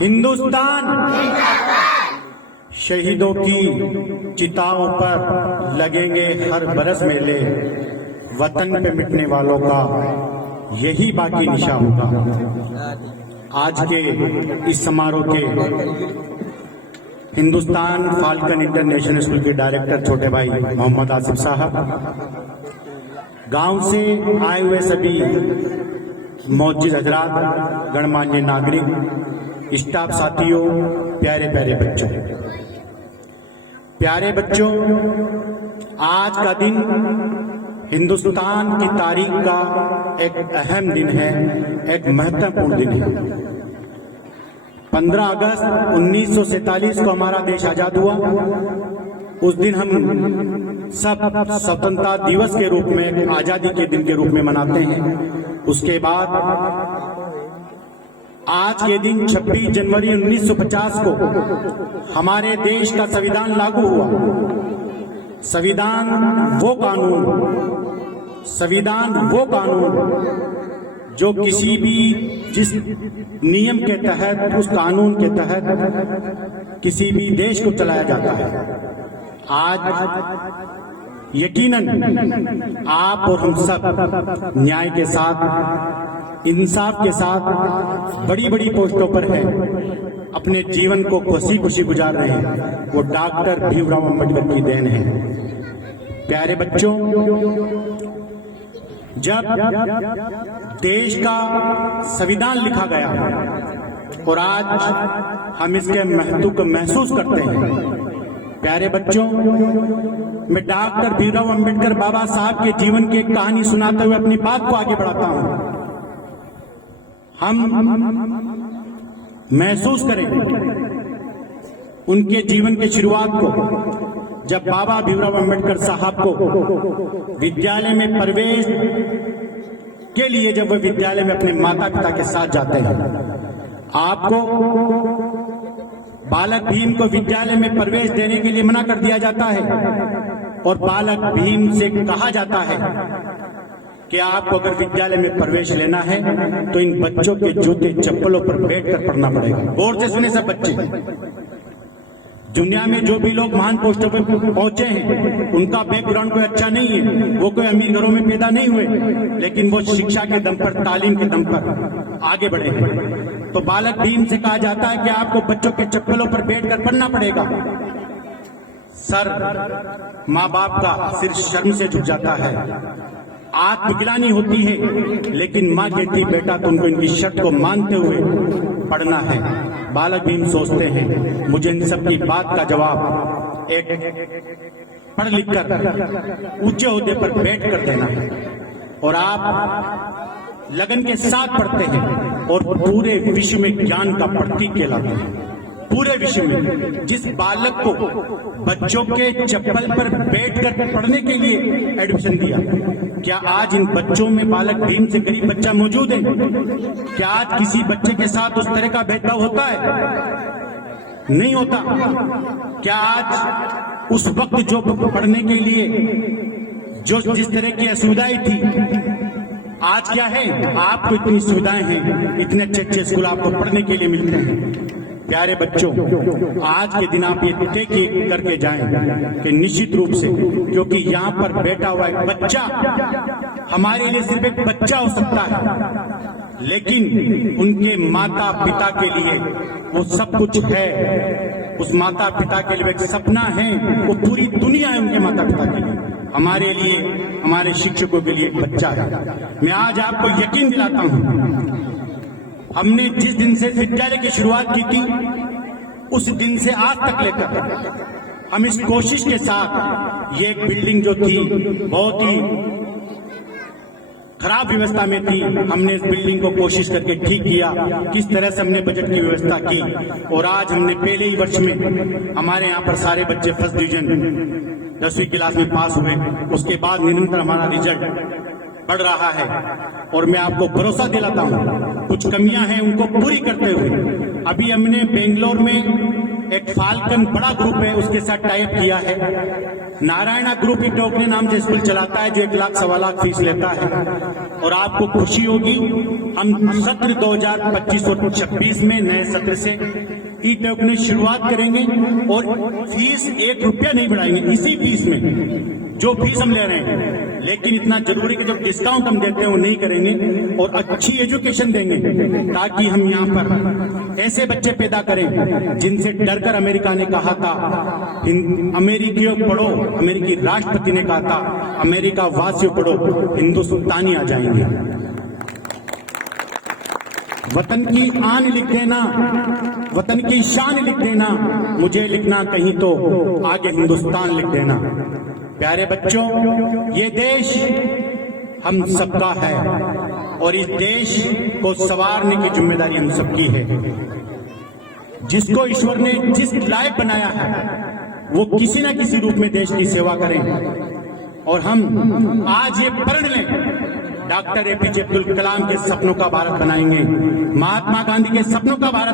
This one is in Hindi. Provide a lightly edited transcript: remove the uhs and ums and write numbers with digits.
हिंदुस्तान शहीदों की चिताओं पर लगेंगे हर बरस मेले, वतन पे मिटने वालों का यही बाकी निशा होगा। आज के इस समारोह के हिंदुस्तान फाल्कन इंटरनेशनल स्कूल के डायरेक्टर छोटे भाई मोहम्मद आसिफ साहब, गांव से आए हुए सभी मौजूद हजरात, गणमान्य नागरिक, स्टाफ साथियों, प्यारे प्यारे बच्चों, आज का दिन हिंदुस्तान की तारीख का एक अहम दिन है, एक महत्वपूर्ण दिन है। 15 अगस्त 1947 को हमारा देश आजाद हुआ। उस दिन हम सब स्वतंत्रता दिवस के रूप में, आजादी के दिन के रूप में मनाते हैं। उसके बाद आज के दिन 26 जनवरी 1950 को हमारे देश का संविधान लागू हुआ। संविधान वो कानून जो किसी भी जिस नियम के तहत, उस कानून के तहत किसी भी देश को चलाया जाता है। आज यकीनन आप और हम सब न्याय के साथ, इंसाफ के साथ बड़ी बड़ी पोस्टों पर हैं, अपने जीवन को खुशी खुशी गुजार रहे हैं। वो डॉक्टर भीमराव अम्बेडकर की देन है। प्यारे बच्चों, जब देश का संविधान लिखा गया और आज हम इसके महत्व को महसूस करते हैं। प्यारे बच्चों, मैं डॉक्टर भीमराव अम्बेडकर बाबा साहब के जीवन की एक कहानी सुनाते हुए अपनी बात को आगे बढ़ाता हूं। हम महसूस करें उनके जीवन की शुरुआत को, जब बाबा भीमराव अम्बेडकर साहब को विद्यालय में प्रवेश के लिए, जब वे विद्यालय में अपने माता पिता के साथ जाते हैं। आपको बालक भीम को विद्यालय में प्रवेश देने के लिए मना कर दिया जाता है और बालक भीम से कहा जाता है कि आपको अगर विद्यालय में प्रवेश लेना है तो इन बच्चों के जूते चप्पलों पर बैठकर पढ़ना पड़ेगा। गौर से सुने सब बच्चे, दुनिया में जो भी लोग महान पोस्टों पर पहुंचे हैं, उनका बैकग्राउंड कोई अच्छा नहीं है, वो कोई अमीर घरों में पैदा नहीं हुए, लेकिन वो शिक्षा के दम पर, तालीम के दम पर आगे बढ़े हैं। तो बालक भीम से कहा जाता है कि आपको बच्चों के चप्पलों पर बैठकर पढ़ना पड़ेगा। सर माँ बाप का सिर शर्म से झुक जाता है, आत्मग्लानि होती है, लेकिन माँ कहती बेटा तुमको इनकी शर्त को मानते हुए पढ़ना है। बालक भीम सोचते हैं मुझे इन सब की बात का जवाब एक पढ़ लिख कर ऊंचे ओहदे पर बैठ कर देना है। और आप लगन के साथ पढ़ते हैं और पूरे विश्व में ज्ञान का प्रतीक कहलाते हैं। पूरे विश्व में जिस बालक को बच्चों के चप्पल पर बैठकर पढ़ने के लिए एडमिशन दिया, क्या आज इन बच्चों में बालक भीम से गरीब बच्चा मौजूद है? क्या आज किसी बच्चे के साथ उस तरह का भेदभाव होता है? नहीं होता। क्या आज उस वक्त जो पढ़ने के लिए जो जिस तरह की असुविधाएं थी, आज क्या है? आपको इतनी सुविधाएं हैं, इतने अच्छे अच्छे स्कूल आपको पढ़ने के लिए मिलते हैं। प्यारे बच्चों, आज के दिन आप ये तय करके जाएं कि निश्चित रूप से, क्योंकि यहाँ पर बैठा हुआ एक बच्चा हमारे लिए सिर्फ एक बच्चा हो सकता है, लेकिन उनके माता पिता के लिए वो सब कुछ है। उस माता पिता के लिए एक सपना है, वो पूरी दुनिया है उनके माता पिता के लिए। हमारे लिए, हमारे शिक्षकों के लिए एक बच्चा है। मैं आज आपको यकीन दिलाता हूँ, हमने जिस दिन से विद्यालय की शुरुआत की थी, उस दिन से आज तक लेकर हम इस कोशिश के साथ, ये एक बिल्डिंग जो थी बहुत ही खराब व्यवस्था में थी, हमने इस बिल्डिंग को कोशिश करके ठीक किया। किस तरह से हमने बजट की व्यवस्था की, और आज हमने पहले ही वर्ष में हमारे यहाँ पर सारे बच्चे फर्स्ट डिवीजन 10वीं क्लास में पास हुए। उसके बाद निरंतर हमारा रिजल्ट बढ़ रहा है और मैं आपको भरोसा दिलाता हूं, कुछ कमियां हैं उनको पूरी करते हुए अभी हमने बेंगलोर में एक फाल्कन बड़ा ग्रुप है, उसके साथ टाइप किया है। नारायणा ग्रुप ही टोकने नाम से स्कूल चलाता है, जो 1 लाख 1.25 लाख फीस लेता है। और आपको खुशी होगी, हम सत्र 2025 और 26 में नए सत्र से ई टेक की शुरुआत करेंगे और फीस 1 रुपया नहीं बढ़ाएंगे। इसी फीस में जो फीस हम ले रहे हैं, लेकिन इतना जरूरी कि जो डिस्काउंट हम देते हैं वो नहीं करेंगे और अच्छी एजुकेशन देंगे, ताकि हम यहाँ पर ऐसे बच्चे पैदा करें जिनसे डरकर अमेरिका ने कहा था, अमेरिकियों पढ़ो, अमेरिकी राष्ट्रपति ने कहा था अमेरिका वासियों पढ़ो, हिंदुस्तानी आ जाएंगे। वतन की आन लिख देना, वतन की शान लिख देना, मुझे लिखना कहीं तो आगे हिंदुस्तान लिख देना। प्यारे बच्चों, ये देश हम सबका है और इस देश को संवारने की जिम्मेदारी हम सबकी है। जिसको ईश्वर ने जिस लायक बनाया है वो किसी न किसी रूप में देश की सेवा करें और हम आज ये प्रण लें, डॉक्टर APJ अब्दुल कलाम के सपनों का भारत बनाएंगे, महात्मा गांधी के सपनों का भारत